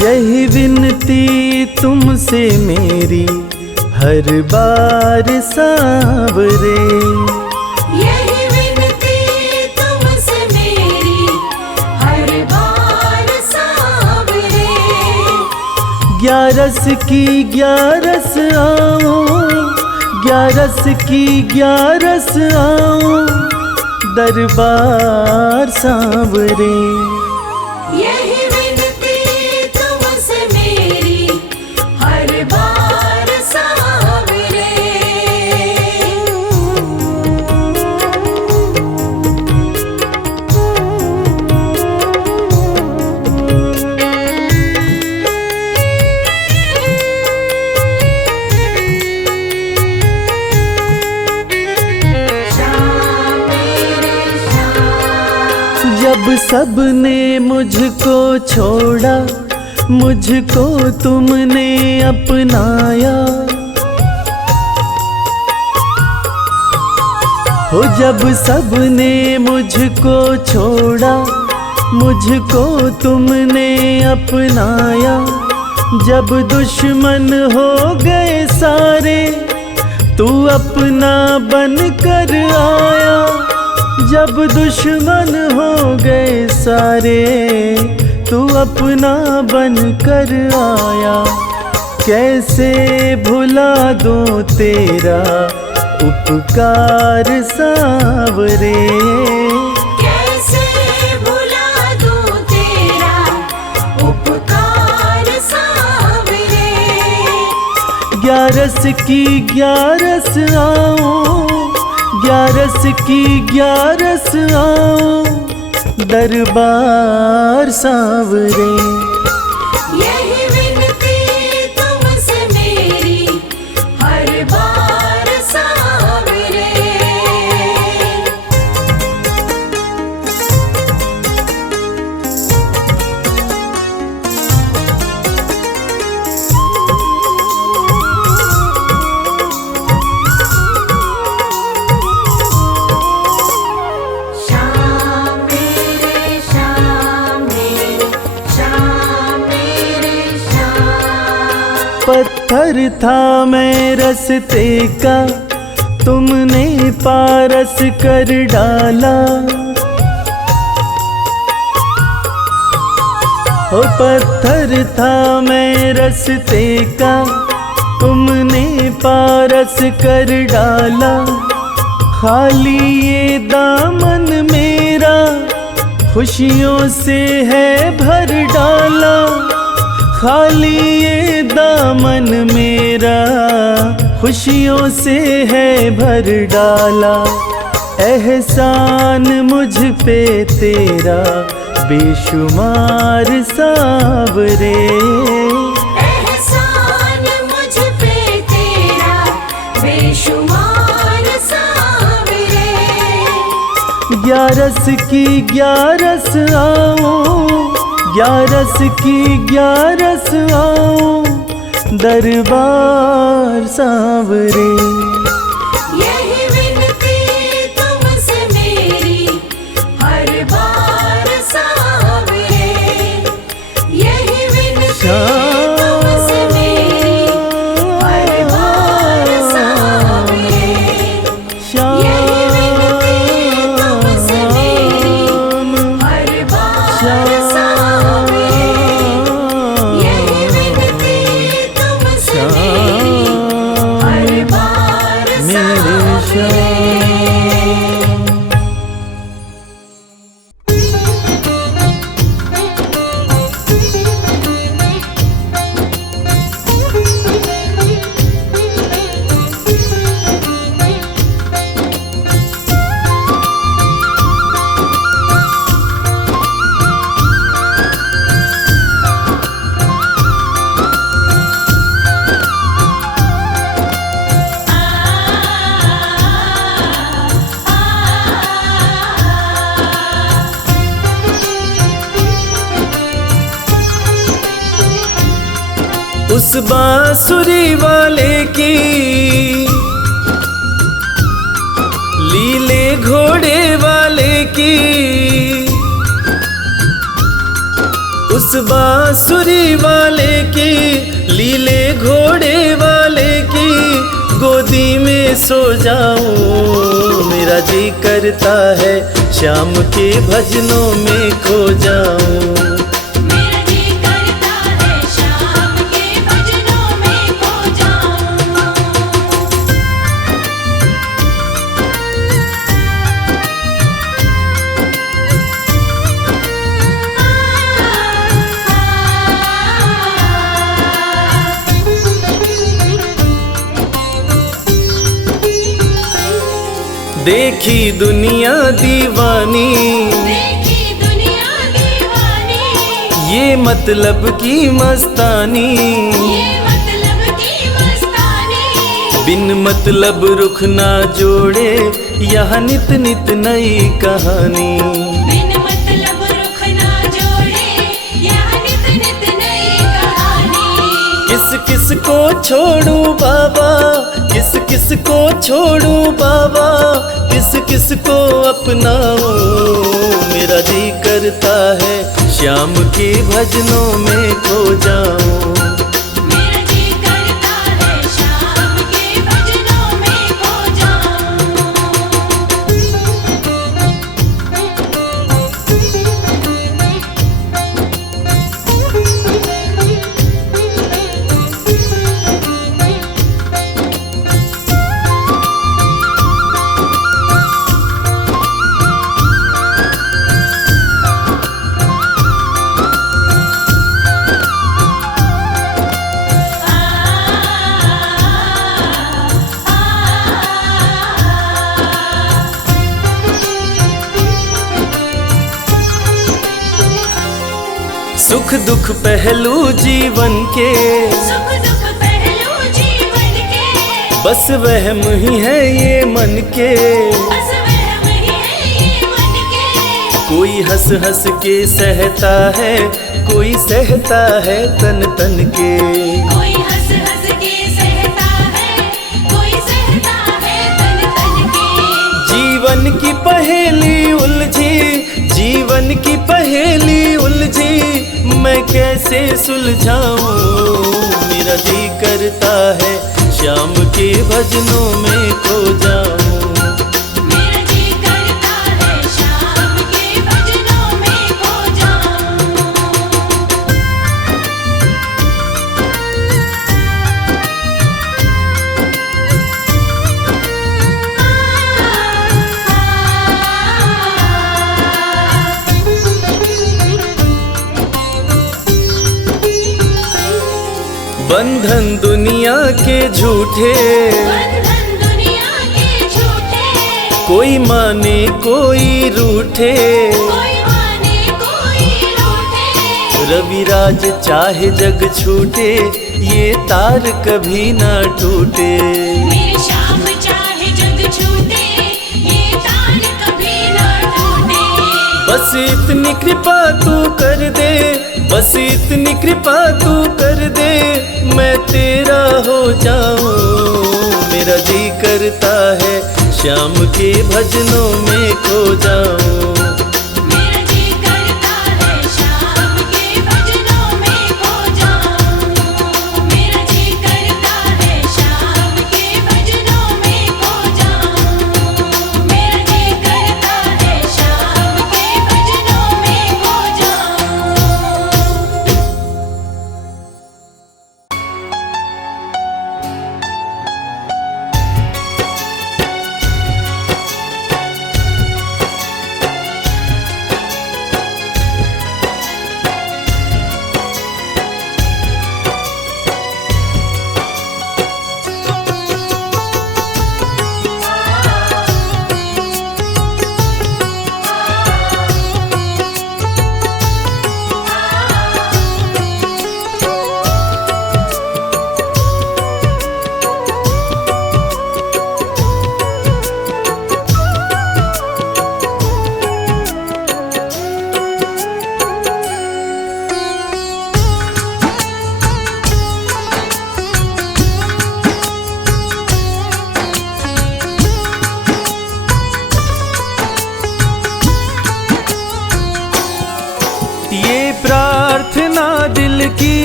यही विनती तुमसे मेरी हर बार सांवरे, यही विनती तुमसे मेरी हर बार सांवरे। ग्यारस की ग्यारस आओ, ग्यारस की ग्यारस आओ, दरबार सांवरे। यही विनती तुमसे मेरी हर बार सांवरे। जब सबने मुझको छोड़ा, मुझको तुमने अपनाया। हो जब सबने मुझको छोड़ा, मुझको तुमने अपनाया। जब दुश्मन हो गए सारे, तू अपना बन कर आया। जब दुश्मन हो गए सारे, तू अपना बन कर आया। कैसे भुला दूं तेरा उपकार सांवरे, कैसे भुला दूं तेरा उपकार सांवरे। ग्यारस की ग्यारस आओ, ग्यारस की ग्यारस आओ, दरबार सांवरे। यही विनती तुमसे मेरी हर बार सांवरे। पत्थर था मैं रस्ते का, तुमने पारस कर डाला। हो पत्थर था मैं रस्ते का, तुमने पारस कर डाला। खाली ये दामन मेरा खुशियों से है भर डाला। खाली ये दामन मेरा खुशियों से है भर डाला। एहसान मुझ पे तेरा बेशुमार सांवरे, एहसान मुझ पे तेरा बेशुमार सांवरे। ग्यारस की ग्यारस आओ, ग्यारस की ग्यारस आओ, दरबार सांवरे। यही विनती तुमसे मेरी हर बार सांवरे। यही विनती तुमसे मेरी हर बार सांवरे। यही विनती तुमसे मेरी हर बार सांवरे। यही विनती तुमसे मेरी हर बार सांवरे। उस बांसुरी वाले की लीले घोड़े वाले की, उस बांसुरी वाले की, लीले घोड़े वाले की गोदी में सो जाऊं। मेरा जी करता है श्याम के भजनों में खो जाऊं। मेरा जी करता है श्याम के भजनों में खो जाऊं। देखी दुनिया दीवानी, देखी दुनिया दीवानी, ये मतलब की मस्तानी, ये मतलब की मस्तानी। बिन मतलब रुख ना जोड़े यहाँ नित नित नई कहानी। बिन मतलब रुख ना जोड़े यहाँ नित नित नई कहानी। किस किस को छोड़ूं बाबा, किस किस को छोड़ूं बाबा, किस किस को अपनाऊं। मेरा जी करता है श्याम के भजनों में खो जाऊं। मेरा जी करता है श्याम के भजनों में खो सुख दुख पहलू जीवन के, सुख दुख पहलू जीवन के, बस वहम ही है ये मन के। बस वहम ही है ये मन के। कोई हंस हंस के सहता है, कोई सहता है तन तन के। कोई हंस हंस के सहता है, कोई सहता है तन तन के। जीवन की पहेली उलझी, जीवन की पहेली उलझी, मैं कैसे सुलझाऊं। मेरा जी करता है श्याम के भजनों में खो जाऊं। मेरा जी करता है श्याम के भजनों में खो जाऊं। बंधन दुनिया के झूठे, बंधन दुनिया के झूठे, कोई माने कोई रूठे। कोई माने कोई रूठे। रविराज चाहे जग छूटे, ये तार कभी ना टूटे। मेरे श्याम चाहे जग छूटे, ये तार कभी ना टूटे। बस इतनी कृपा तू कर दे, बस इतनी कृपा तू कर दे, मैं तेरा हो जाऊं। मेरा जी करता है श्याम के भजनों में खो जाऊं। मेरा जी करता है श्याम के भजनों में खो जाऊं। मेरा जी करता है श्याम के भजनों में खो जाऊं। मेरा जी करता है श्याम के भजनों में खो जाऊं। की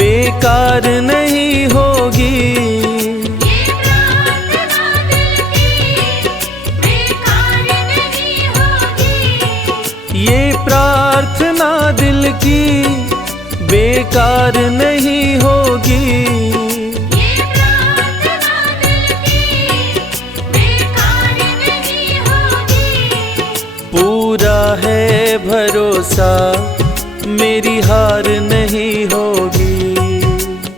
बेकार नहीं होगी। ये प्रार्थना दिल की बेकार नहीं होगी। ये प्रार्थना दिल की बेकार नहीं होगी। पूरा है भरोसा मेरी हार नहीं होगी।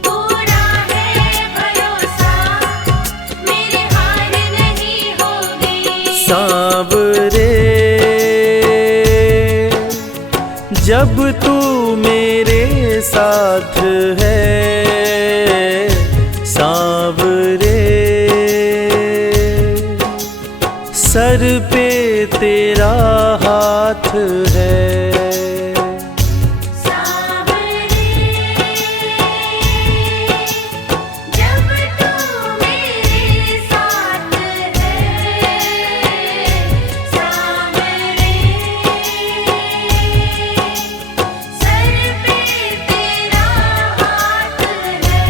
पूरा है भरोसा मेरी हार नहीं होगी। सांवरे जब तू मेरे साथ है, सांवरे सर पे तेरा हाथ है। सांवरे जब तू मेरे साथ है, सांवरे सर पे तेरा हाथ है।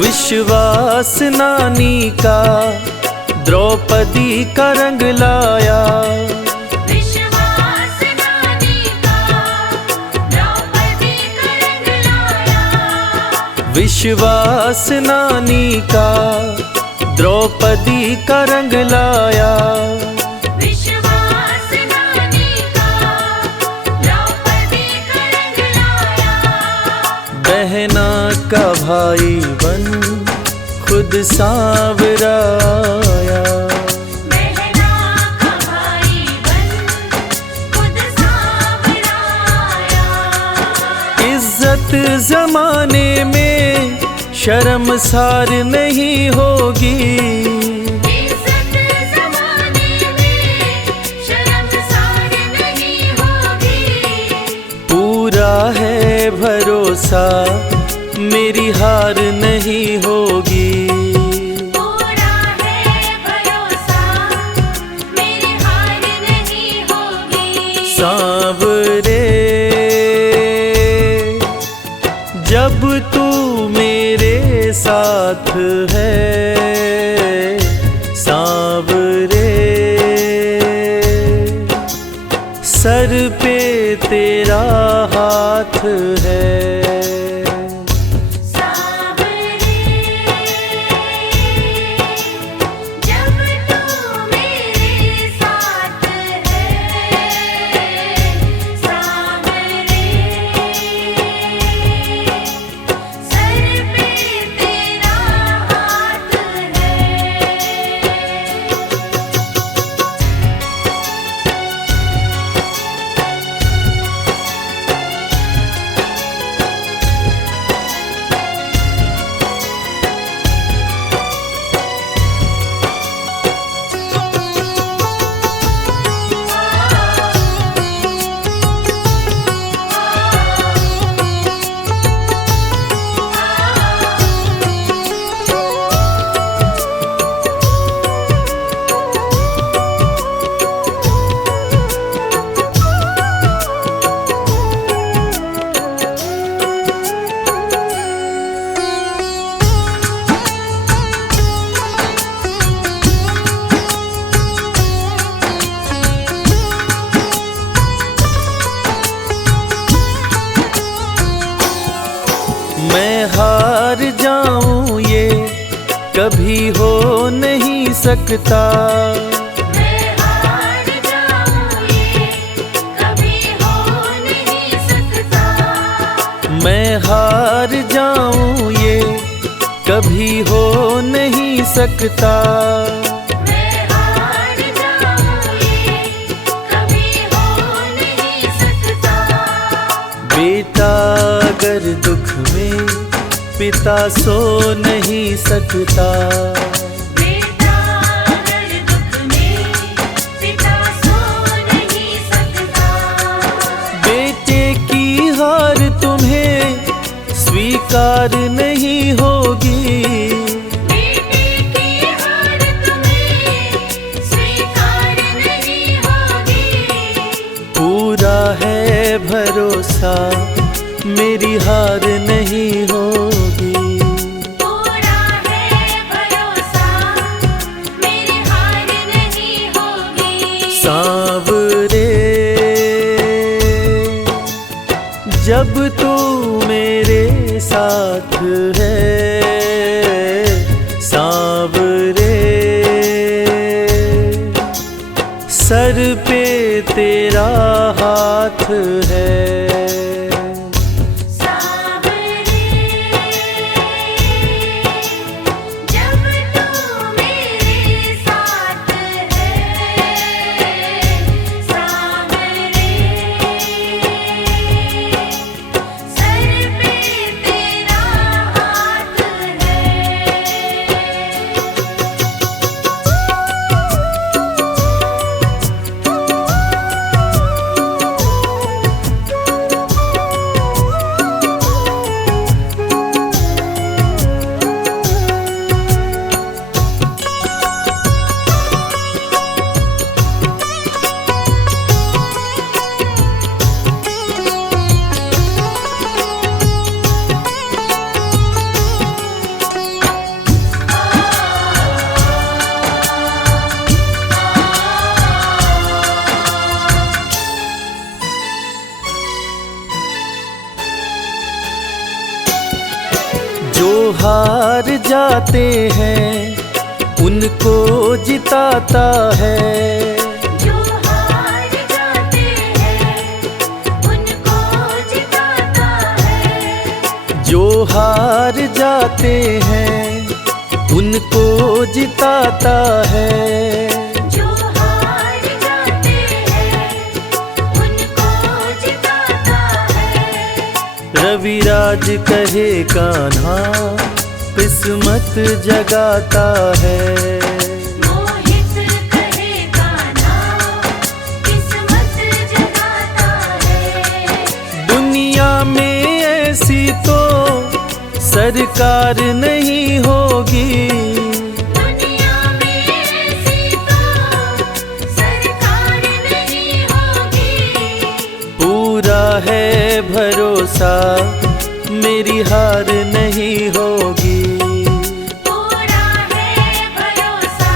विश्वास नानी का द्रौपदी का रंग लाया। विश्वास नानी का द्रौपदी का रंग लाया। विश्वास नानी का द्रौपदी का रंग लाया। विश्वास नानी का द्रौपदी का रंग लाया। बहना का भाई बन खुद सांवरा आया। बहना का भाई बन खुद सांवरा आया। इज्जत जमाने में शर्मसार नहीं होगी। इज्जत ज़माने में शर्मसार नहीं होगी। पूरा है भरोसा मेरी हार नहीं होगी। पूरा है भरोसा मेरी हार नहीं होगी। सांवरे जब तू मेरे साथ है, सांवरे सर पे तेरा हाथ है। सांवरे जब तू मेरे साथ है, सांवरे सर पे तेरा हाथ है। मैं हार जाऊं ये कभी हो नहीं सकता। मैं हार जाऊं ये कभी हो नहीं सकता। मैं हार हार जाऊं ये कभी हो नहीं सकता। मैं हार जाऊं ये कभी हो नहीं सकता। बेटा अगर दुख में पिता सो नहीं सकता। बेटा अगर दुख में पिता सो नहीं सकता। बेटे की हार तुम्हें स्वीकार नहीं होगी। बेटे की हार तुम्हें स्वीकार नहीं होगी। पूरा है भरोसा मेरी हार नहीं होगी। पूरा है भरोसा मेरी हार नहीं होगी। सांवरे जब तू मेरे साथ है, सांवरे सर पे तेरा हाथ है। सांवरे जब तू मेरे साथ है। सांवरे सर पे तेरा हाथ है। जो हार जाते हैं उनको जिताता है। जो हार जाते हैं उनको जिताता है। जो हार जाते हैं उनको जिताता है। जो हार जाते हैं उनको जिताता है। रविराज कहे कान्हा किस्मत जगाता है। मोहित कहे कान्हा किस्मत जगाता है। दुनिया में ऐसी तो सरकार नहीं होगी। दुनिया में ऐसी तो सरकार नहीं होगी। पूरा है भरोसा मेरी हार नहीं होगी। पूरा है भरोसा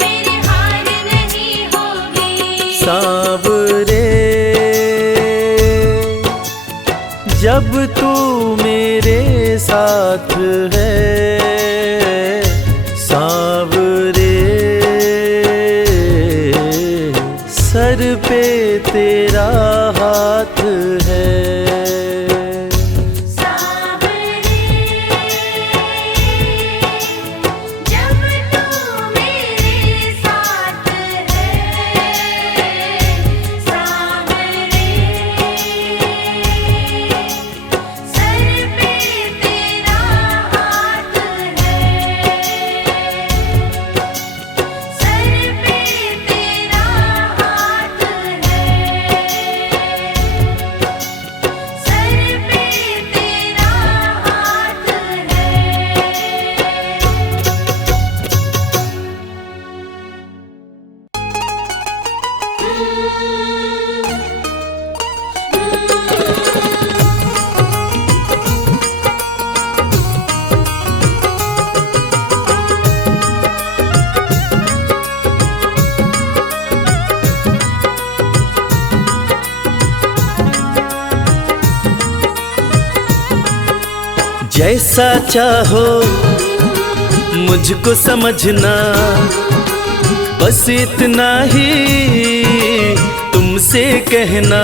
मेरी हार नहीं होगी। सांवरे जब तू मेरे साथ है, सांवरे सर पे तेरा हाथ है। सांवरे जब तू मेरे साथ है। सांवरे सर पे तेरा हाथ है। सर पे तेरा हाथ है। सर पे तेरा हाथ जैसा चाहो मुझको समझना, बस इतना ही तुमसे कहना।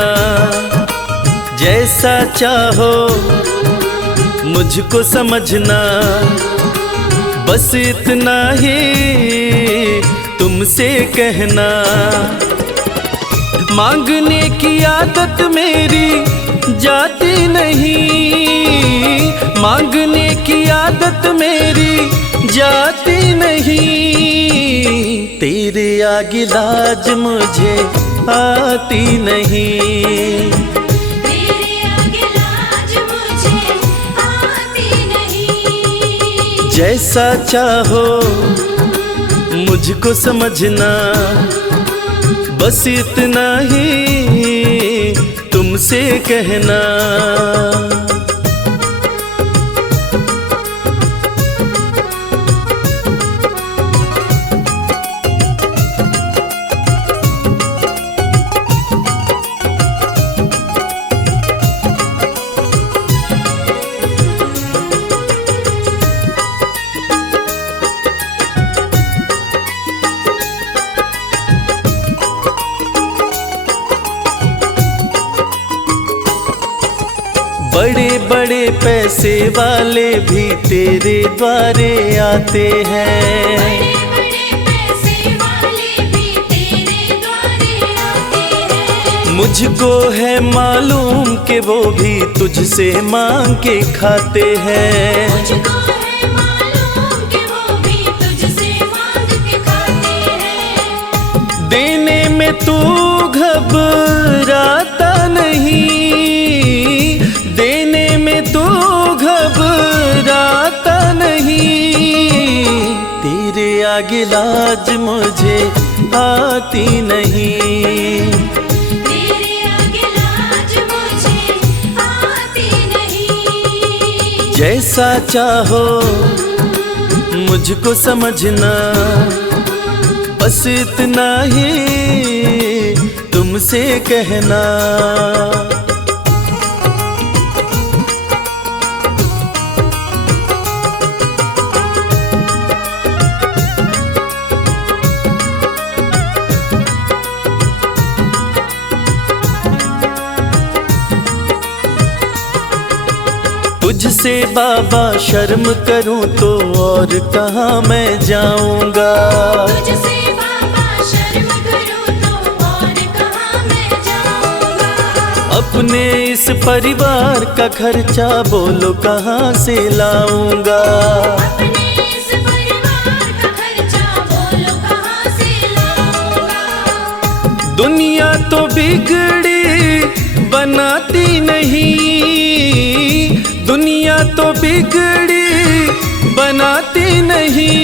जैसा चाहो मुझको समझना, बस इतना ही तुमसे कहना। मांगने की आदत मेरी जाती नहीं, मांगने की आदत मेरी जाती नहीं। तेरे आगे लाज मुझे आती नहीं, तेरे आगे लाज मुझे आती नहीं। जैसा चाहो मुझको समझना, बस इतना ही तुमसे कहना। बड़े बड़े पैसे वाले भी तेरे द्वारे आते हैं, बड़े बड़े पैसे वाले भी तेरे द्वारे आते हैं। मुझको है मालूम कि वो भी तुझसे मांग के खाते हैं। मुझको है मालूम कि वो भी तुझसे मांग के खाते हैं। देने में तू घबराता नहीं, देने में तू घबराता नहीं। तेरे आगे लाज मुझे आती नहीं, तेरे आगे लाज मुझे आती नहीं। जैसा चाहो मुझको समझना, बस इतना ही तुमसे कहना। तुझसे बाबा शर्म करूं तो और कहाँ मैं जाऊंगा। तुझसे बाबा शर्म करूं तो और कहाँ मैं जाऊंगा। अपने इस परिवार का खर्चा बोलो कहाँ से लाऊंगा। अपने इस परिवार का खर्चा बोलो कहाँ से लाऊंगा। दुनिया तो बिगड़ी बनाती नहीं, दुनिया तो बिगड़ी बनाती नहीं।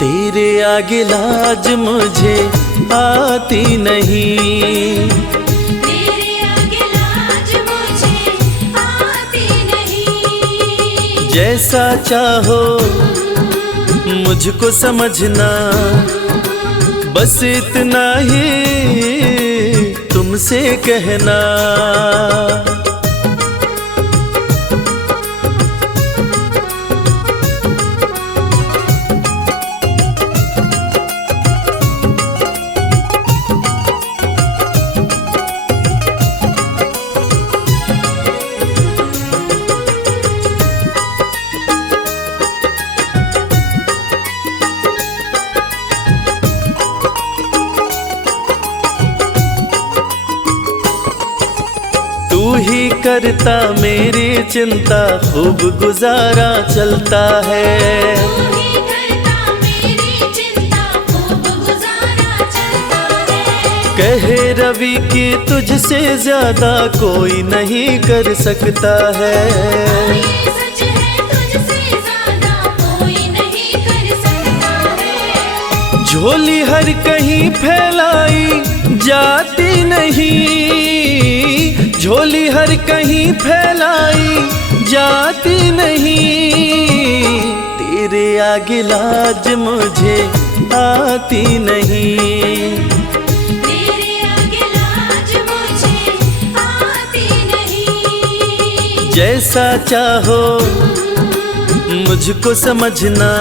तेरे आगे लाज मुझे आती नहीं, तेरे आगे लाज मुझे आती नहीं। जैसा चाहो मुझको समझना, बस इतना ही तुमसे कहना। तू ही करता मेरी चिंता, खूब गुजारा चलता है। तू ही करता मेरी चिंता, खूब गुजारा चलता है। कहे रवि कि तुझसे ज्यादा कोई नहीं कर सकता है। ये सच है, तुझसे ज्यादा कोई नहीं कर सकता है। झोली हर कहीं फैलाई जाती नहीं, झोली हर कहीं फैलाई जाती नहीं। तेरे आगे लाज मुझे आती नहीं, तेरे आगे लाज मुझे आती नहीं। जैसा चाहो मुझको समझना,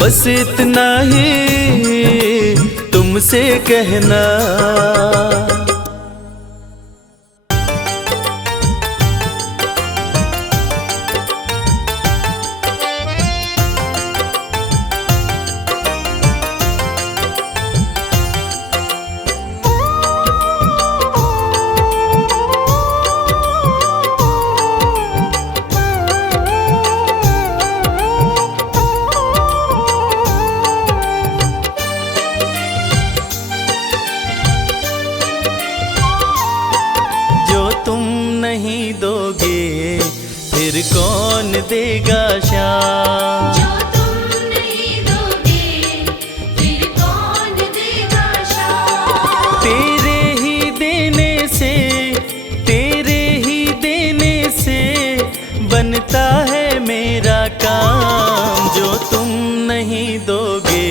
बस इतना ही तुमसे कहना। देगा श्याम। जो तुम नहीं दोगे फिर कौन देगा श्याम। तेरे ही देने से, तेरे ही देने से बनता है मेरा काम। जो तुम नहीं दोगे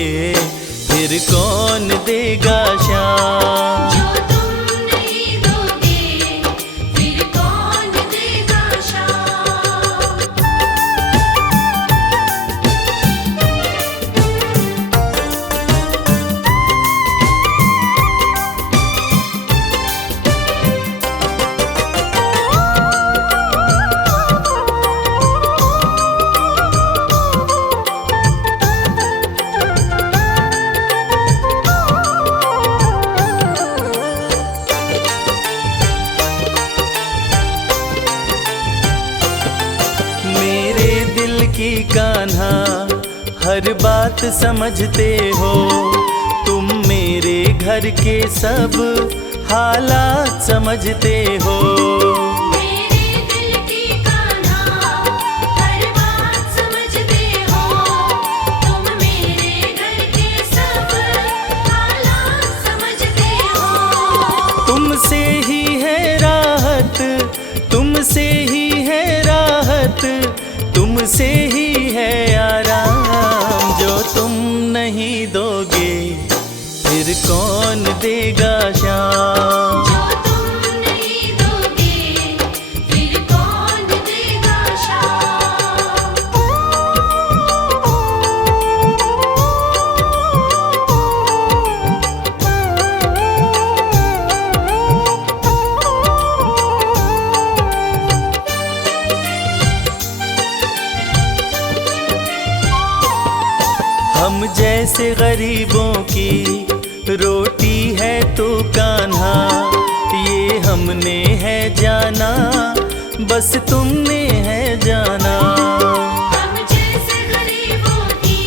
फिर कौन देगा श्याम। जो तुम नहीं दोगे फिर कौन देगा श्याम। मेरे दिल की कान्हा हर बात समझते हो। तुम मेरे घर के सब हालात समझते हो। मेरे दिल की कान्हा हर बात समझते हो। तुम मेरे घर के सब हालात समझते हो। तुमसे ही है राहत, तुमसे ही है राहत, तुमसे ही है आराम। जो तुम नहीं दोगे फिर कौन देगा श्याम। जो तुम नहीं दोगे फिर कौन देगा श्याम। हम जैसे गरीबों की रोटी है तो कान्हा, ये हमने है जाना, बस तुमने है जाना। हम जैसे गरीबों की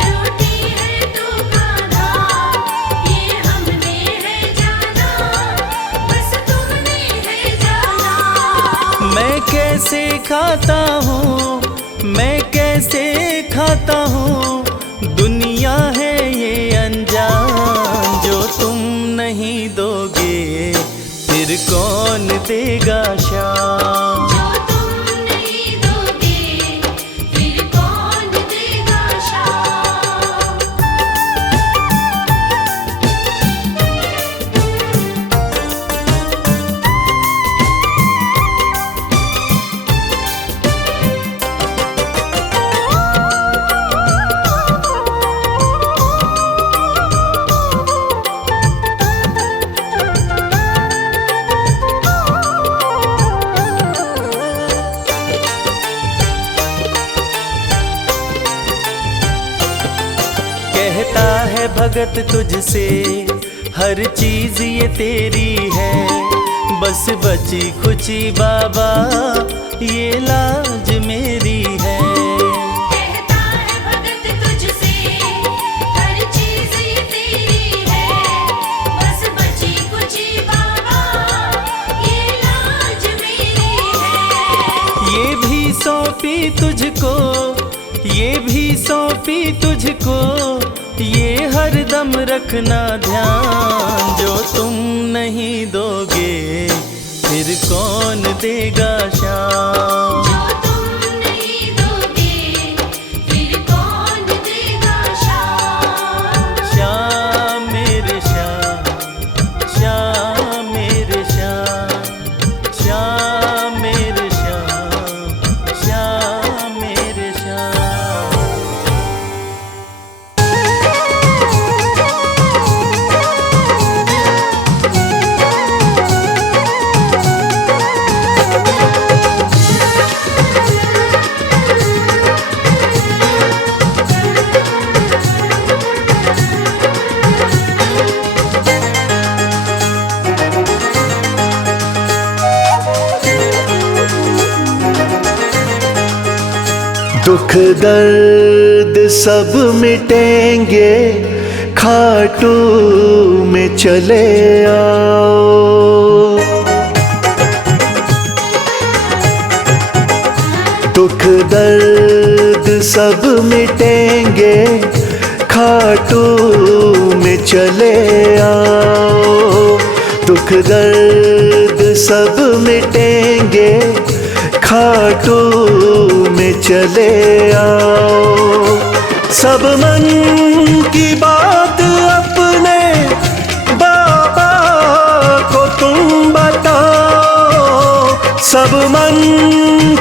रोटी है तो कान्हा, ये हमने है जाना, बस तुमने है जाना। मैं कैसे खाता हूँ, मैं कैसे खाता हूँ, दुनिया है ये अनजान। जो तुम नहीं दोगे फिर कौन देगा श्याम। जो तुम नहीं दोगे फिर कौन देगा श्याम। कहता है भगत तुझसे हर चीज ये तेरी है, बस बची खुची बाबा ये लाज मेरी है। कहता है भगत तुझसे हर चीज ये तेरी है, बस बची कुची बाबा ये लाज मेरी है। ये भी सौंपी तुझको, ये भी सौंपी तुझको, ये हर दम रखना ध्यान। जो तुम नहीं दोगे फिर कौन देगा श्याम। जो तुम नहीं दोगे फिर कौन देगा श्याम। श्याम मेरे श्याम, श्याम मेरे श्याम, श्याम मेरे श्याम, श्याम मेरे श्याम। दुख दर्द सब मिटेंगे, खाटू में चले आओ। दुख सब मिटेंगे, खाटू में चले आओ। दुख दर्द सब मिटेंगे, खाटू में चले आओ। सब मन की बात अपने बाबा को तुम बताओ। सब मन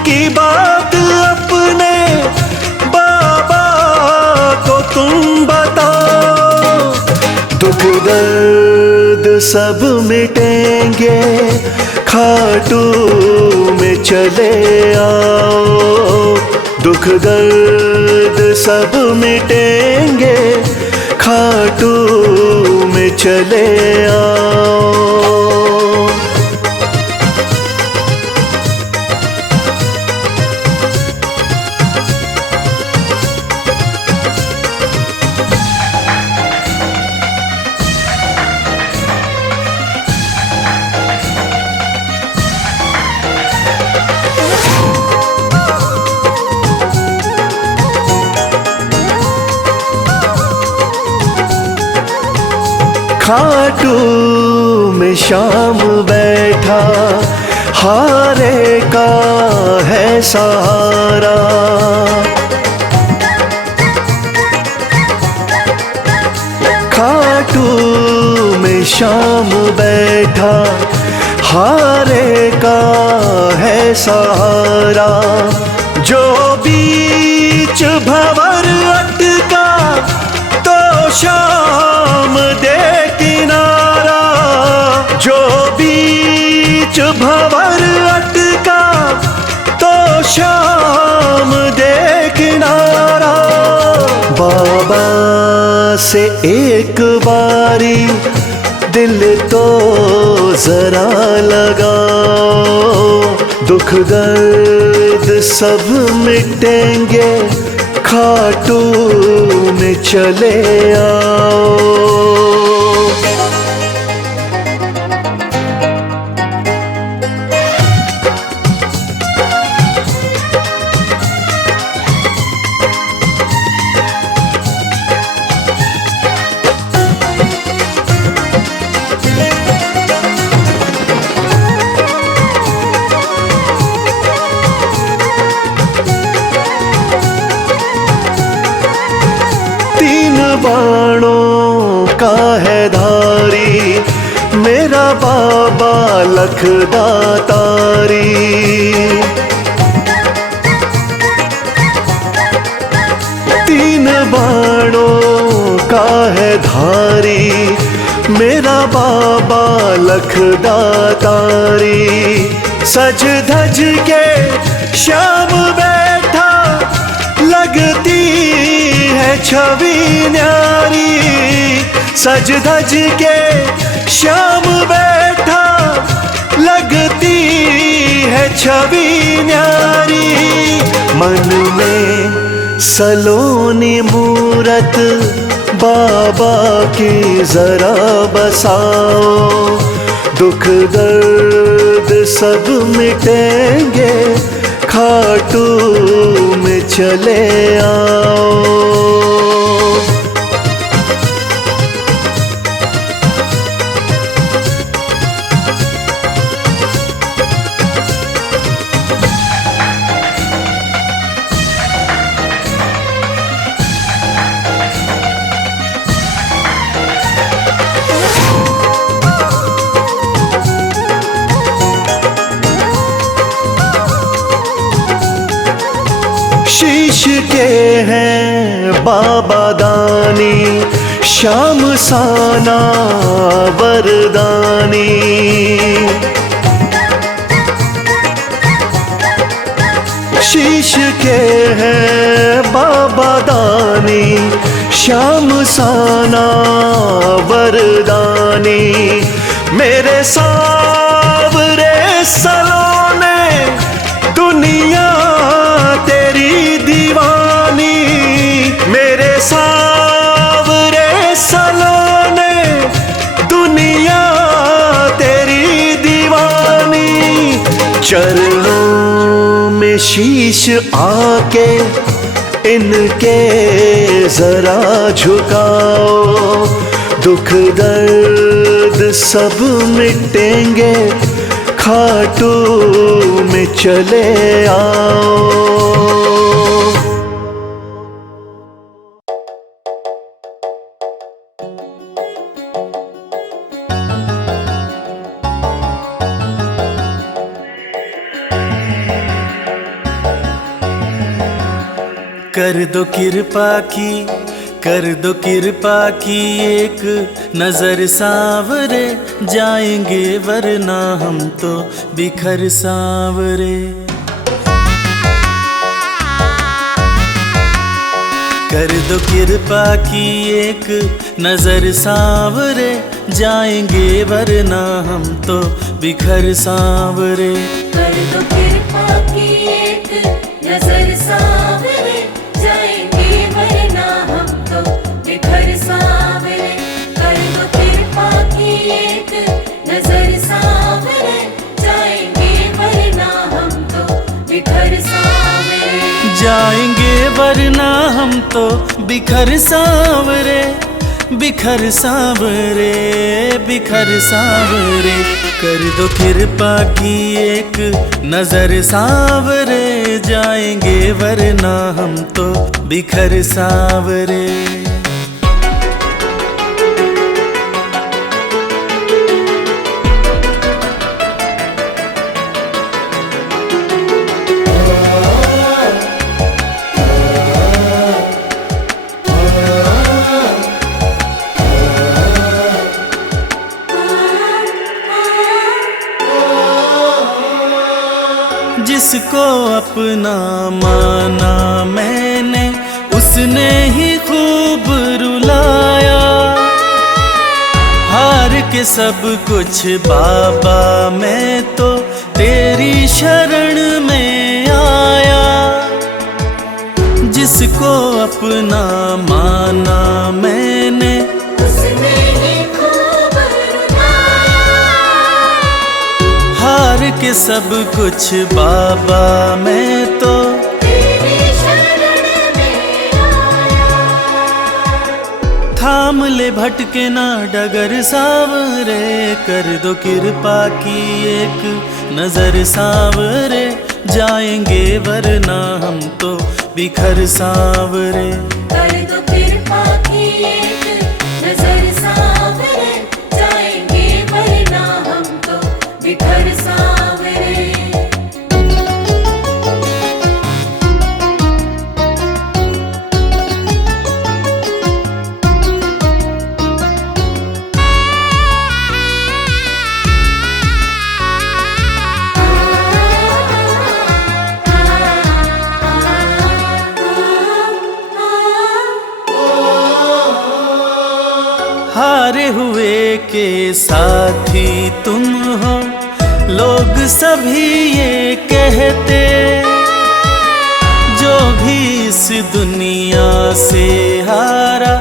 की बात अपने बाबा को तुम बताओ। दुख दर्द सब मिटेंगे, खाटू में चले आओ। दुख दर्द सब मिटेंगे, खाटू में चले आओ। खाटू में शाम बैठा, हारे का है सहारा। खाटू में शाम बैठा, हारे का है सहारा। जो बीच भंवर अटका, तो शाम दे किनारा। जो बीच भंवर अटका, तो शाम दे किनारा। बाबा से एक बारी दिल तो जरा लगाओ। दुख दर्द सब मिटेंगे, खाटू में चले आओ। बाणों का है धारी, मेरा बाबा लखदातारी। तीन बाणों का है धारी, मेरा बाबा लखदातारी। सज धज के श्याम बैठा, लगती है छवि न्यारी। सज धज के श्याम बैठा, लगती है छवि न्यारी। मन में सलोनी मूरत बाबा की जरा बसाओ। दुख दर्द सब मिटेंगे, खाटू में चले आओ। शीश के हैं बाबा दानी, श्याम साना वरदानी। शीश के हैं बाबा दानी, श्याम साना वरदानी। मेरे सावरे सलोने, दुनिया तेरी दीवानी। मेरे सावरे सलोने, दुनिया तेरी दीवानी। चरणों में शीश आके इनके जरा झुकाओ, दुख दर्द सब मिटेंगे, खाटू में चले आओ। कर दो कृपा की एक नजर सांवरे, जाएंगे वरना हम तो बिखर सांवरे। कर दो कृपा की एक नजर सांवरे, जाएंगे वरना हम तो बिखर सांवरे। कर दो कृपा की एक नजर सांवरे, जाएंगे वरना हम तो बिखर सांवरे। कर दो कृपा की एक नजर सांवरे, जाएंगे वरना हम तो बिखर सांवरे। जाएंगे वरना हम तो बिखर सांवरे, बिखर सांवरे, बिखर सांवरे। कर दो कृपा की एक नजर सांवरे, जाएंगे वरना हम तो बिखर सांवरे। जिसको अपना माना मैंने, उसने ही खूब रुलाया। हार के सब कुछ बाबा मैं तो तेरी शरण में आया। जिसको अपना माना मैंने, उसने ही खूब रुलाया। हार के सब कुछ बाबा मैं तो तेरी शरण में आया। थाम ले भटके ना डगर सांवरे, कर दो कृपा की एक नजर सांवरे, जाएंगे वरना हम तो बिखर सांवरे। कर दो कृपा की एक नजर सांवरे, जाएंगे वरना हम तो बिखर सांवरे। हारे हुए के साथी तुम हो, लोग सभी ये कहते। जो भी इस दुनिया से हारा,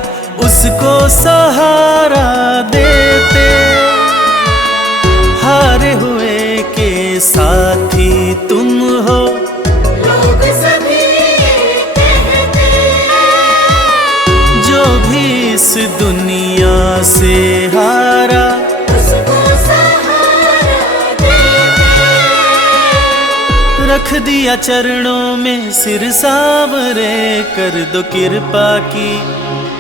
उसको सहारा देते। हारे हुए के साथी तुम हो, लोग सभी ये कहते। जो भी इस दुनिया से हारा, उसको सहारा देते। रख दिया चरणों में सिर सांवरे। कर दो कृपा की,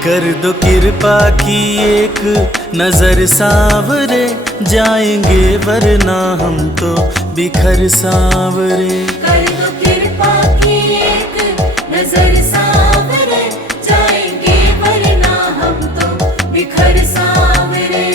कर दो कृपा की एक नजर सांवरे, जाएंगे वरना हम तो बिखर सांवरे। कर दो कृपा की एक नजर सांवरे, जाएंगे वरना हम तो बिखर सांवरे।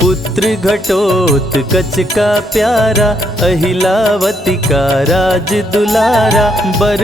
पुत्र घटोत्कच का प्यारा, अहिलावती का राज दुलारा। बर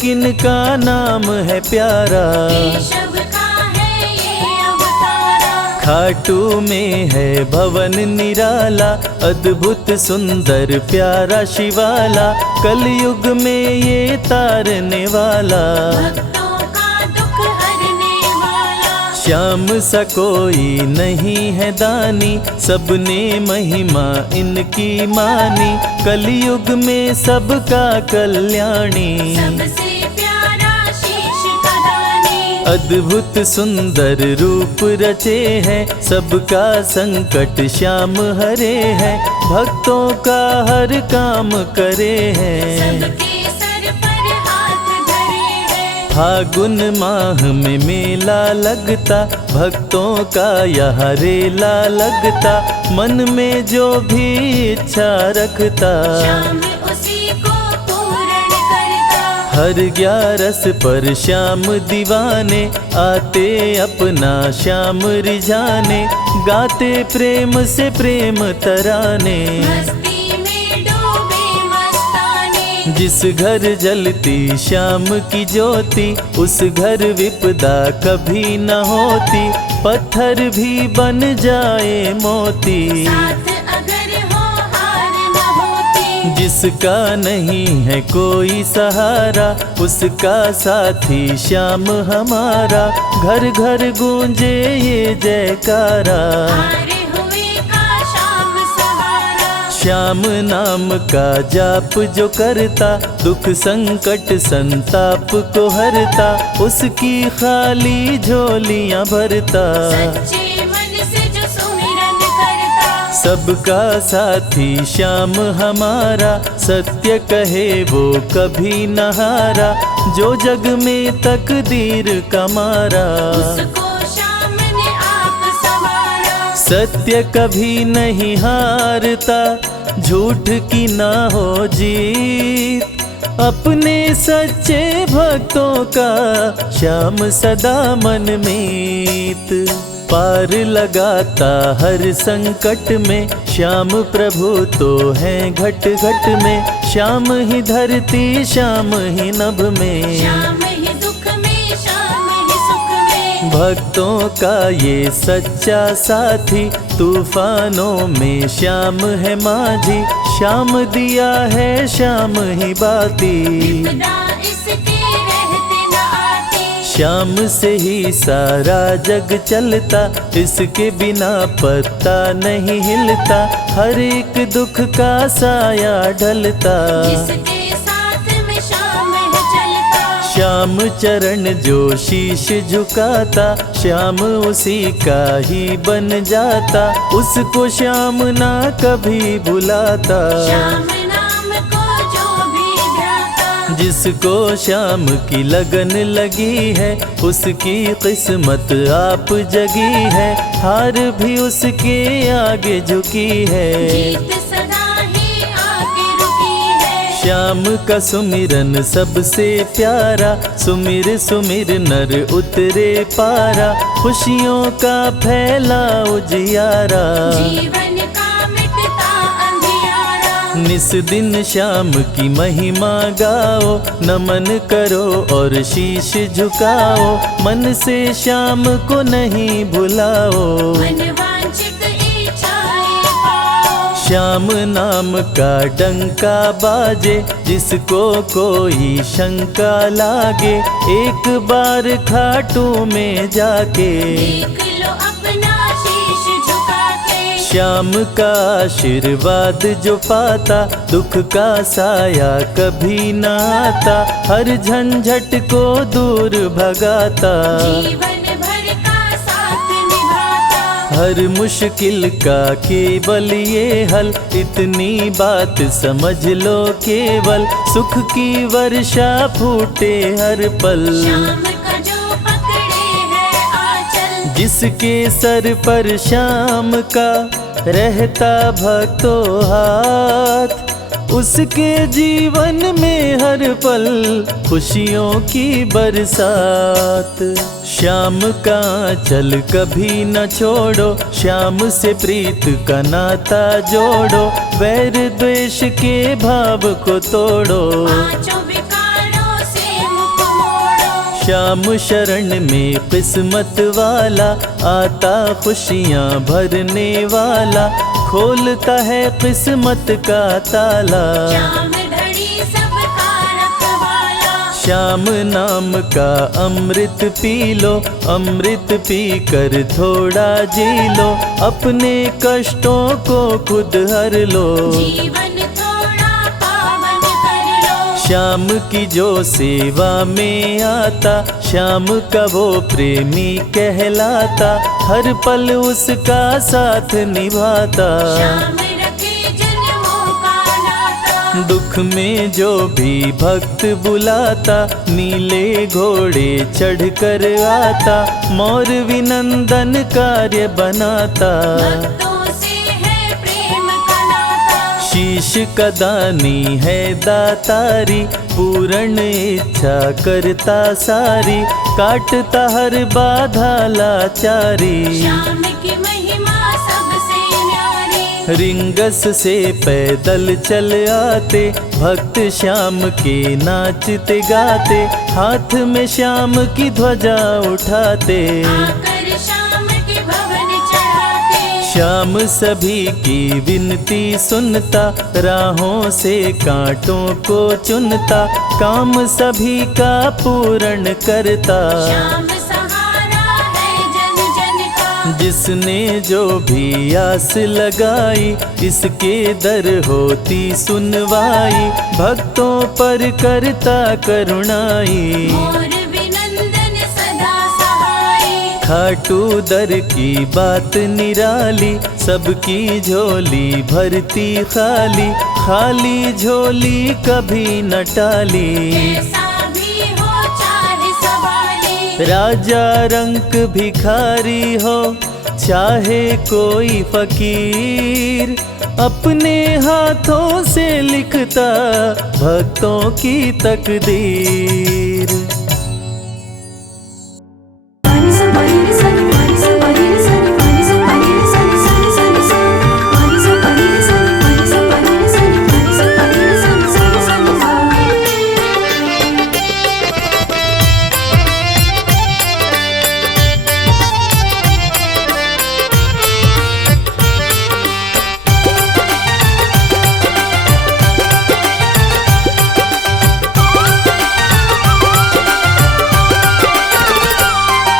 किन का नाम है प्यारा, केशव का है ये अवतारा। खाटू में है भवन निराला, अद्भुत सुंदर प्यारा शिवाला, कलयुग में ये तारने वाला। भक्तों का दुख हरने वाला, श्याम सा कोई नहीं है दानी, सबने महिमा इनकी मानी, कलयुग में सबका कल्याणी। सबसे प्यारा शीश का दानी, अद्भुत सुंदर रूप रचे हैं, सबका संकट श्याम हरे हैं, भक्तों का हर काम करे हैं। सबके सर पर हाथ धरे हैं। फागुन माह में मेला लगता, भक्तों का यहाँ रेला लगता, मन में जो भी इच्छा रखता, श्याम उसी को पूर्ण करता। हर 11 पर श्याम दीवाने, आते अपना श्याम रिझाने, गाते प्रेम से प्रेम तराने। मस्ती में डूबे मस्ताने, जिस घर जलती श्याम की ज्योति, उस घर विपदा कभी न होती, पत्थर भी बन जाए मोती। साथ अगर हो हार न होती, जिसका नहीं है कोई सहारा, उसका साथी श्याम हमारा, घर घर गूंजे ये जयकारा। हारे हुए का श्याम सहारा। श्याम नाम का जाप जो करता, दुख संकट संताप को हरता, उसकी खाली झोलियां भरता। सच्चे मन से जो सुमिरन करता, सबका साथी श्याम हमारा, सत्य कहे वो कभी न हारा, जो जग में तकदीर का मारा। उसको श्याम ने आप संवारा। सत्य कभी नहीं हारता, झूठ की ना हो जीत, अपने सच्चे भक्तों का श्याम सदा मन मीत। पार लगाता हर संकट में, श्याम प्रभु तो हैं घट घट में, श्याम ही धरती श्याम ही नभ में, श्याम ही दुख में श्याम ही सुख में। भक्तों का ये सच्चा साथी, तूफानों में श्याम है माझी, श्याम दिया है श्याम ही बाती। विपदा इसके रहते न आती, श्याम से ही सारा जग चलता, इसके बिना पत्ता नहीं हिलता, हर एक दुख का साया ढलता। जिसके साथ में श्याम है चलता, श्याम चरण जो शीश झुकाता, श्याम उसी का ही बन जाता, उसको श्याम ना कभी भुलाता। श्याम नाम को जो भी ध्याता, जिसको श्याम की लगन लगी है, उसकी किस्मत आप जगी है, हार भी उसके आगे झुकी है। जीत सदा ही आके रुकी है। श्याम का सुमिरन सबसे प्यारा, सुमिर सुमिर नर उतरे पारा, खुशियों का फैला उजियारा। जीवन का मिटता अंधियारा, निस दिन श्याम की महिमा गाओ, नमन करो और शीश झुकाओ, मन से श्याम को नहीं भुलाओ। मन वांछित इच्छाएं पाओ, श्याम नाम का डंका बाजे, जिसको कोई शंका लागे, एक बार खाटू में जाके, देख लो अपना शीश झुका के। श्याम का आशीर्वाद जो पाता, दुख का साया कभी न आता, हर झंझट को दूर भगाता, जीवन भर का साथ निभाता, हर मुश्किल का केवल ये हल, इतनी बात समझ लो केवल, सुख की वर्षा फूटे हर पल। श्याम का जो पकड़े है आंचल, जिसके सर पर श्याम का रहता भक्तों हाथ, उसके जीवन में हर पल खुशियों की बरसात। श्याम का चल कभी न छोड़ो, श्याम से प्रीत का नाता जोड़ो, वैर द्वेष के भाव को तोड़ो। पांचों विकारों से मुख मोड़ो, श्याम शरण में किस्मत वाला, आता खुशियाँ भरने वाला, खोलता है किस्मत का ताला। श्याम धड़ी सबका रखवाला, श्याम नाम का अमृत पी लो, अमृत पी कर थोड़ा जी लो, अपने कष्टों को खुद हर लो। जीवन थोड़ा पावन कर लो। श्याम की जो सेवा में आता, श्याम का वो प्रेमी कहलाता, हर पल उसका साथ निभाता। श्याम रखे जन्मों का नाता, दुख में जो भी भक्त बुलाता, नीले घोड़े चढ़ कर आता, मोर विनंदन कार्य बनाता। भक्तों से है प्रेम का नाता, शीश का दानी है दातारी, पूर्ण इच्छा करता सारी, काटता हर बाधा लाचारी। श्याम की महिमा सबसे न्यारी, रिंगस से पैदल चल आते, भक्त श्याम के नाचते गाते, हाथ में श्याम की ध्वजा उठाते। आकर श्याम के भवन चढ़ाते। श्याम सभी की विनती सुनता, राहों से कांटों को चुनता, काम सभी का पूर्ण करता। श्याम सहारा है जन जन का, जिसने जो भी आस लगाई, इसके दर होती सुनवाई, भक्तों पर करता करुणाई। मोर विनंदन सदा सहाय, खाटू दर की बात निराली, सबकी झोली भरती खाली, खाली झोली कभी न टाली। कैसा भी हो चाहे सवाली, राजा रंक भिखारी हो, चाहे कोई फकीर, अपने हाथों से लिखता भक्तों की तकदीर।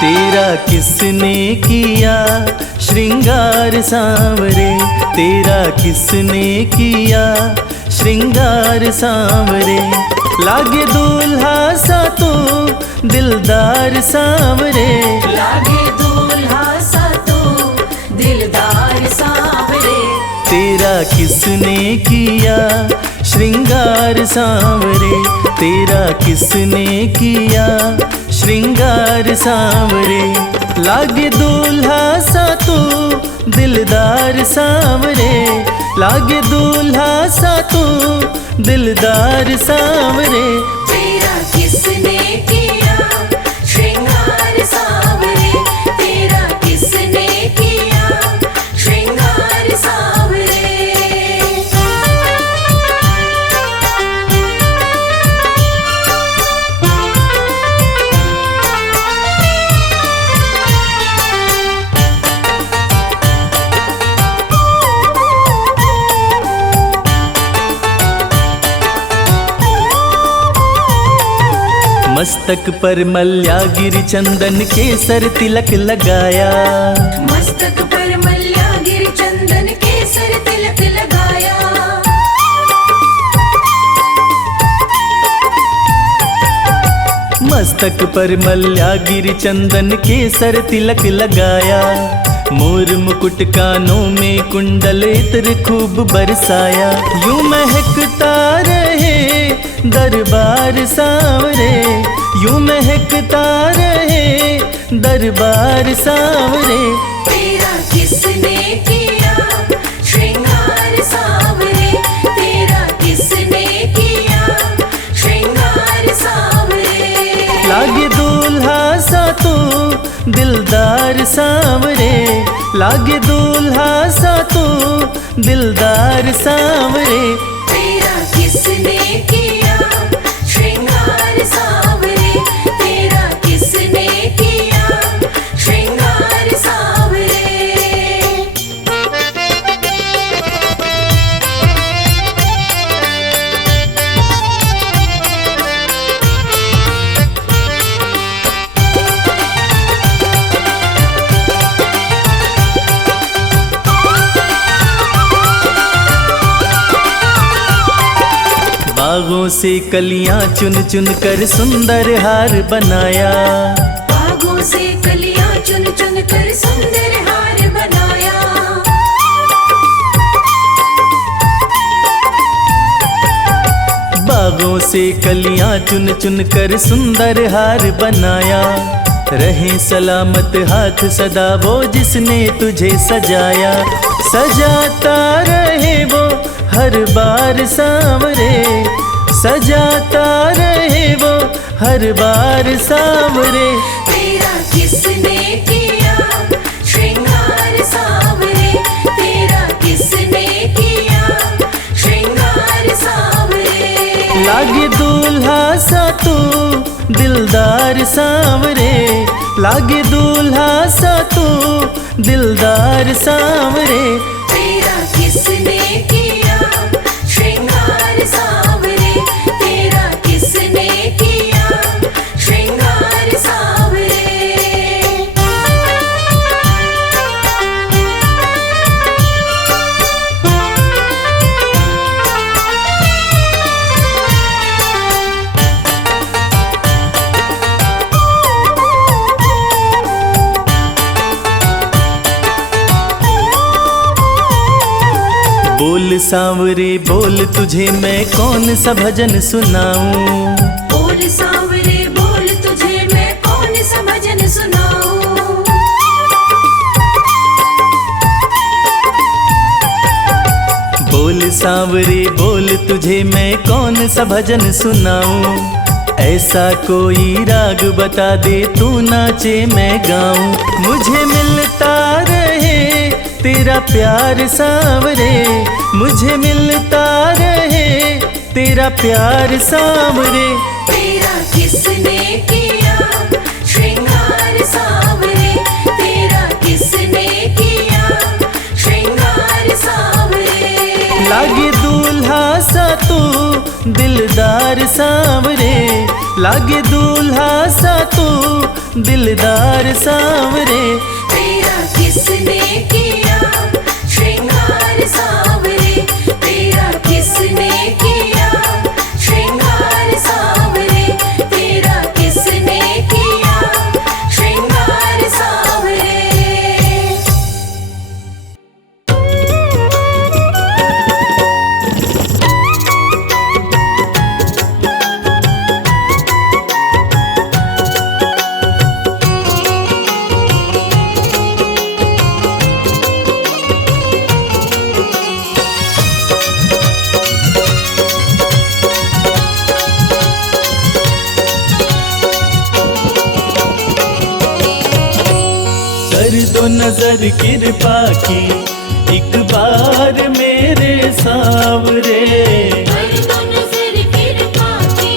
तेरा किसने किया श्रृंगार सांवरे, तेरा किसने किया श्रृंगार सांवरे, लागे दूल्हा सा तो दिलदार सांवरे। लागे दूल्हा सा तो दिलदार सांवरे, तेरा किसने किया श्रृंगार सांवरे, तेरा किसने किया श्रृंगार सांवरे, लागे दूल्हा सा तो दिलदार सांवरे, लागे दूल्हा सा तो दिलदार सांवरे। तेरा किसने किया श्रृंगार सांवरे, तेरा किसने किया श्रृंगार सांवरे। मस्तक पर मल्यागिरी चंदन केसर तिलक लगाया, मस्तक पर मल्यागिरी चंदन केसर तिलक लगाया, मस्तक पर मल्यागिरी चंदन केसर तिलक लगाया, मोर मुकुट कानों में कुंडल इत्र खूब बरसाया, यूं महकता रहे दरबार सांवरे, यूं महकता रहे दरबार सांवरे। तेरा किसने किया श्रृंगार सांवरे, तेरा किसने किया श्रृंगार सांवरे। लागे दूल्हा सा तो दिलदार सांवरे, लागे दूल्हा सा तो दिलदार सांवरे। तेरा किसने किया श्रृंगार सांवरे, तेरा बागों से कलियां चुन चुन कर सुंदर हार बनाया। बागों से कलियां चुन चुन कर सुंदर हार बनाया। बागों से कलियां चुन चुन कर सुंदर हार बनाया। रहे सलामत हाथ सदा वो जिसने तुझे सजाया। सजाता रहे वो हर बार सांवरे, सजाता रहे वो हर बार सांवरे। तेरा किसने किया श्रृंगार सांवरे, तेरा किसने किया श्रृंगार सांवरे। लागे दूल्हा सा तू दिलदार सांवरे, लागे दूल्हा सा तू दिलदार सांवरे। तेरा किसने किया श्रृंगार सांवरे, तेरा किसने किया श्रृंगार सांवरे। बोल सांवरे बोल तुझे मैं कौन सा भजन सुनाऊं। बोल सांवरे बोल तुझे मैं कौन सा भजन सुनाऊं। बोल सांवरे बोल तुझे मैं कौन सा भजन सुनाऊं। ऐसा कोई राग बता दे तू नाचे मैं गाऊं। मुझे मिलता रहे तेरा प्यार सांवरे, मुझे मिलता रहे तेरा प्यार सांवरे। तेरा किसने किया श्रृंगार सांवरे, तेरा किसने किया श्रृंगार सांवरे। लागे दूल्हा सा तू दिलदार सांवरे, लागे दूल्हा सा तू दिलदार सांवरे। तेरा किसने किया श्रृंगार सांवरे, तेरा किसने किया श्रृंगार सांवरे, तेरा किसने किया श्रृंगार सांवरे। कर दो नजर कृपा की एक बार मेरे सांवरे। कर दो नजर कृपा की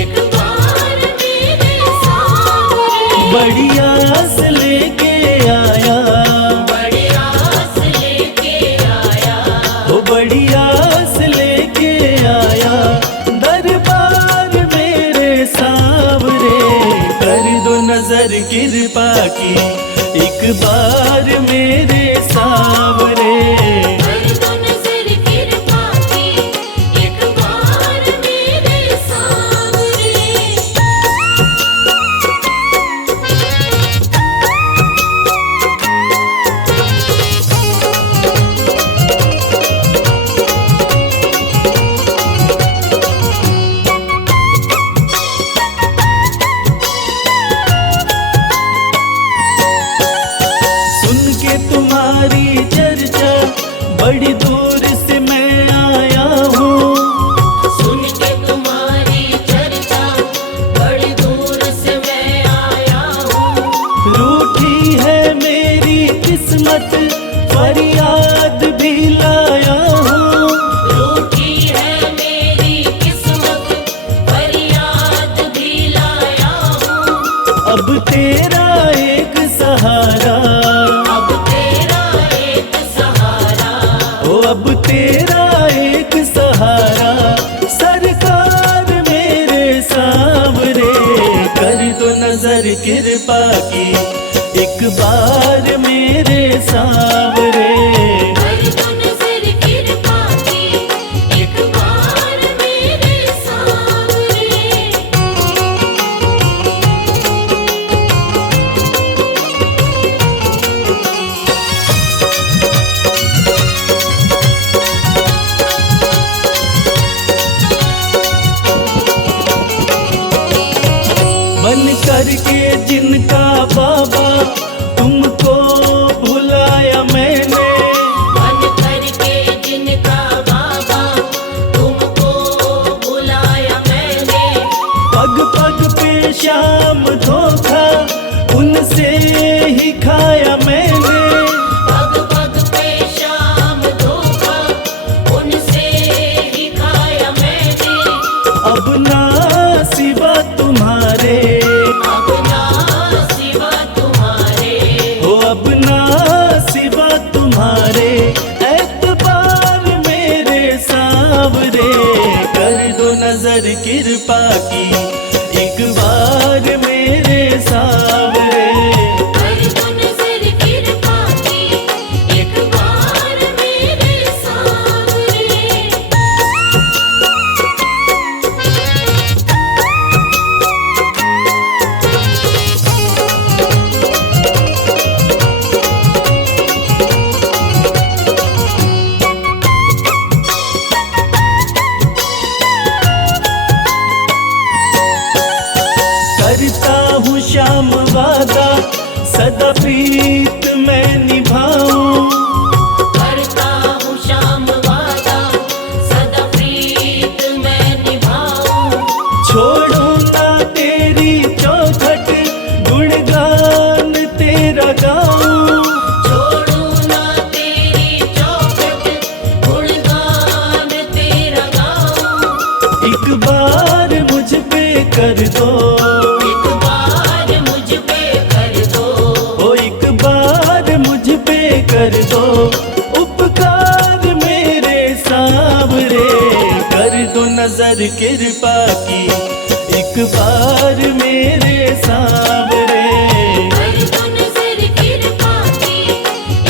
एक बार मेरे सांवरे। बड़ी आस लेके आया, बड़ी आस लेके आया, वो बड़ी आस लेके आया दरबार मेरे सांवरे। कर दो नजर कृपा की एक बार मेरे सांवरे। कर दो नजर कृपा की एक बार मेरे सांवरे। तुम्हारी चर्चा बड़ी दूर से मैं आया हूँ। सुन के तुम्हारी चर्चा बड़ी दूर से मैं आया हूँ। रूठी है मेरी किस्मत फरियाद भी लाया हूँ। रूठी है मेरी किस्मत फरियाद भी लाया हूँ। अब तेरा एक सहारा, अब तेरा एक सहारा, अब तेरा एक सहारा सरकार मेरे सांवरे। कर दो नजर कृपा की एक बार मेरे सांवरे। कर दो नजर कृपा की एक बार मेरे शाम धोखा उनसे ही खाया मैंने। पग पग पे शाम धोखा उनसे ही खाया मैंने। अब ना सिवा तुम्हारे, अब ना सिवा तुम्हारे, हो अब ना सिवा तुम्हारे एतबार मेरे सांवरे। कर दो नजर कृपा की एक बार मेरे सांवरे। कर दो नजर कृपा की एक बार मेरे सांवरे। करता हूँ शाम वादा सदा प्रीत मैं निभाऊं। करता हूँ शाम वादा सदा प्रीत मैं निभाऊं। छोड़ो ना तेरी चौखट गुणगान तेरा गाऊं। छोड़ू ना तेरी चौखट गुणगान तेरा गाऊं। एक बार मुझ पे कर दो, एक बार मुझ पे कर दो। ओ एक बार मुझ पे कर दो उपकार मेरे सांवरे। कर दो नजर कृपा की एक बार मेरे सांवरे। कर दो नजर कृपा की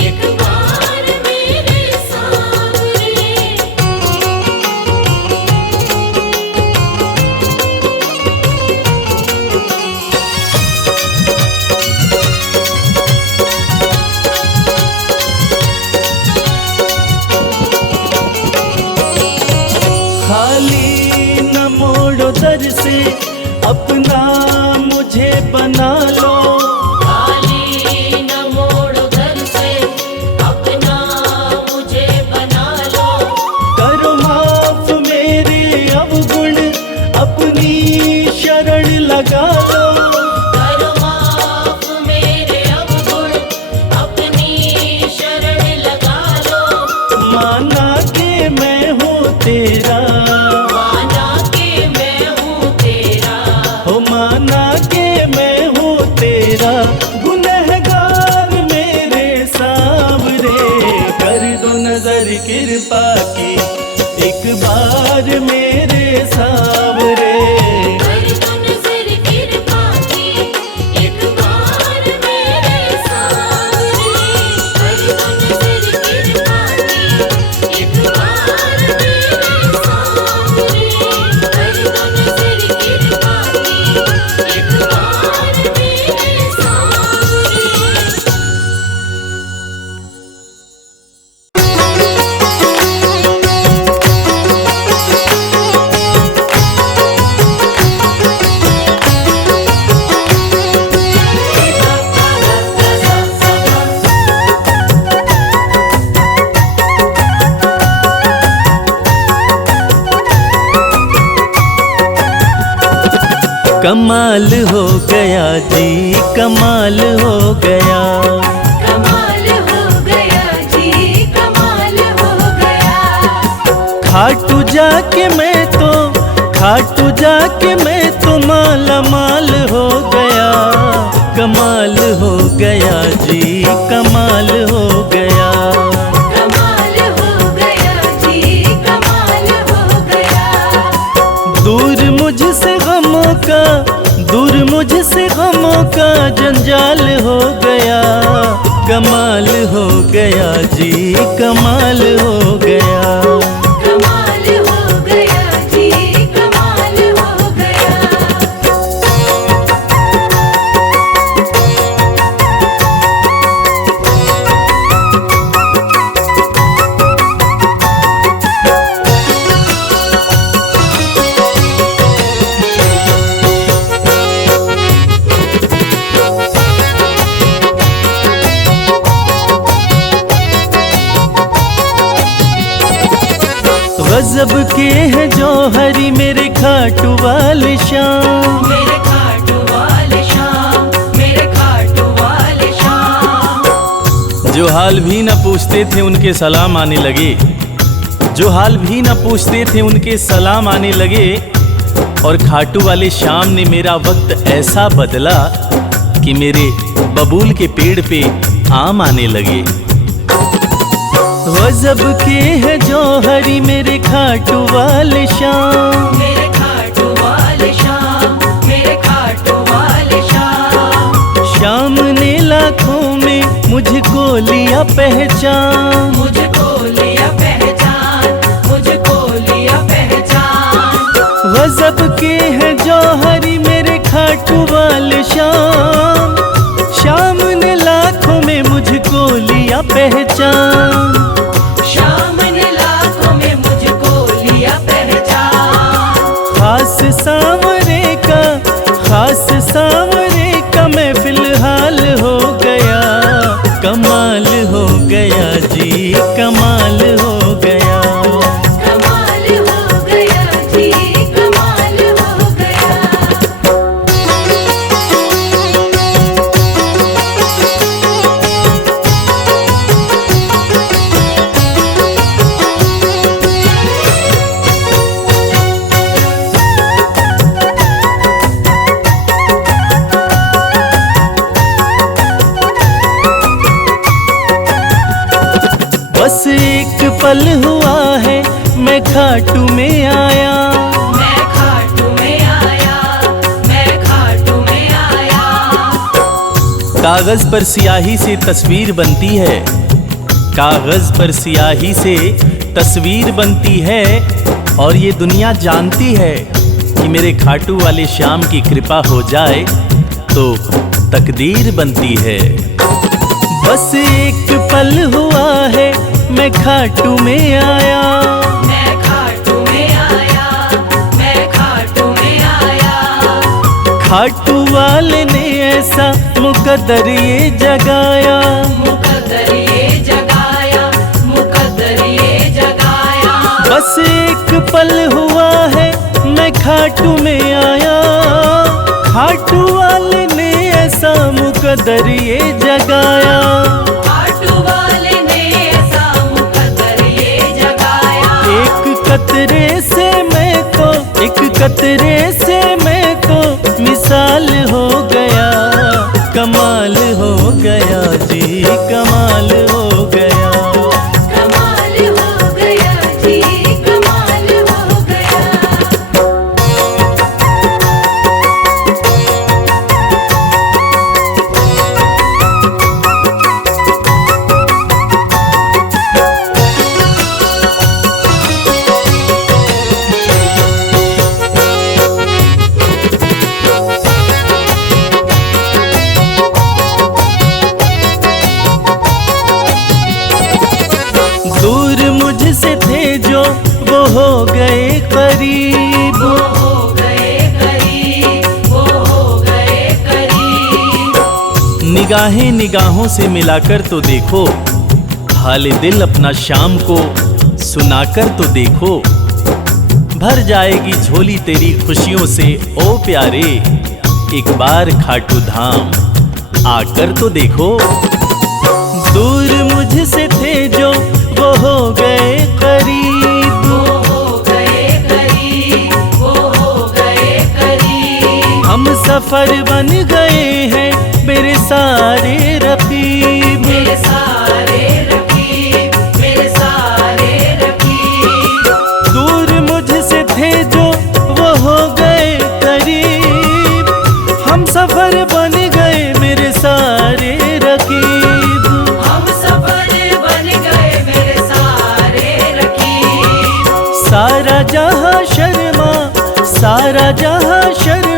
एक बार मेरे सांवरे। खाली न मोड़ो दर से अपना मुझे बना लो। खाली न मोड़ो घर से अपना मुझे बना लो। करो माफ मेरे अवगुण अपनी शरण लगा लो। करो माफ मेरे अवगुण अपनी शरण लगा लो। माना के मैं हूँ तेरा, माना के मैं हूँ तेरा। हो माना के मैं हूँ तेरा गुनहगार मेरे सांवरे। कर दो नजर कृपा की एक बार मेरे सांवरे। कर दो नजर कृपा की एक बार मेरे सांवरे। कर दो नजर कृपा की एक बार मेरे सांवरे। कर दो नजर कृपा की एक बार मेरे सांवरे। कमाल हो गया जी, कमाल हो गया। कमाल हो गया जी, कमाल हो गया। खाटू जाके मैं तो, खाटू जाके मैं तो माला माल हो गया। कमाल हो गया जी, कमाल हो गया। कमाल हो गया जी, कमाल हो गया। दूर मुझसे गमों का, दूर मुझसे गमों का जंजाल हो गया। कमाल हो गया जी, कमाल हो गया। कमाल हो गया जी, कमाल हो गया। गजब के हैं जौहरी मेरे खाटू वाले शाम। मेरे खाटू हाल भी न पूछते थे उनके सलाम आने लगे, जो हाल भी न पूछते थे उनके सलाम आने लगे। और खाटू वाले श्याम ने मेरा वक्त ऐसा बदला कि मेरे बबूल के पेड़ पे आम आने लगे। गजब के है जौहरी मेरे खाटू वाले श्याम, मेरे खाटू वाले श्याम, मेरे खाटू वाले श्याम। श्याम ने लाखों में मुझको लिया पहचान, मुझको लिया पहचान, मुझको लिया पहचान। गजब के है जौहरी मेरे खाटू वाले श्याम, श्याम ने लाखों में मुझको लिया पहचान। श्याम ने लाखों में मुझको लिया पहचान। खास सांवरे का मैं फिलहाल हो गया, कमाल हो गया जी, कमाल हो गया। कमाल हो गया जी, कमाल हो गया। बस एक पल हुआ है मैं खाटू में आया, मैं खाटू में आया, मैं खाटू में आया। कागज पर स्याही से तस्वीर बनती है, कागज पर स्याही से तस्वीर बनती है। और ये दुनिया जानती है कि मेरे खाटू वाले श्याम की कृपा हो जाए तो तकदीर बनती है। बस एक पल हुआ है मैं खाटू में आया, मैं खाटू में आया, मैं खाटू में आया। खाटू वाले ने ऐसा मुकद्दर ये जगाया, मुकद्दर ये जगाया, मुकद्दर ये जगाया। बस एक पल हुआ है मैं खाटू में आया, खाटू वाले ने ऐसा मुकद्दर ये जगाया। खाटू वाले ने ऐसा मुकद्दर ये जगाया। एक कतरे से मैं तो मिसाल हो गया, कमाल हो गया जी, कमाल हो गया। कमाल हो गया जी, कमाल हो गया। दूर मुझसे थे जो वो हो गए करीब, वो हो गए करीब, वो हो गए करीब। निगाहें निगाहों से मिलाकर तो देखो, हाल दिल अपना शाम को सुनाकर तो देखो। भर जाएगी झोली तेरी खुशियों से ओ प्यारे, एक बार खाटू धाम आकर तो देखो। दूर मुझसे थे जो वो हो गए करीब, वो हो गए करीब, वो हो गए करीब। हम सफर बन गए हैं मेरे सारे रकीब, मेरे सारे रकीब, मेरे सारे रकीब। दूर मुझसे थे जो वो हो गए करीब, हम सफर बन गए मेरे सारे रकीब। हम सफर बन गए मेरे सारे रकीब। सारा जहां शर्मा, सारा जहां शर्मा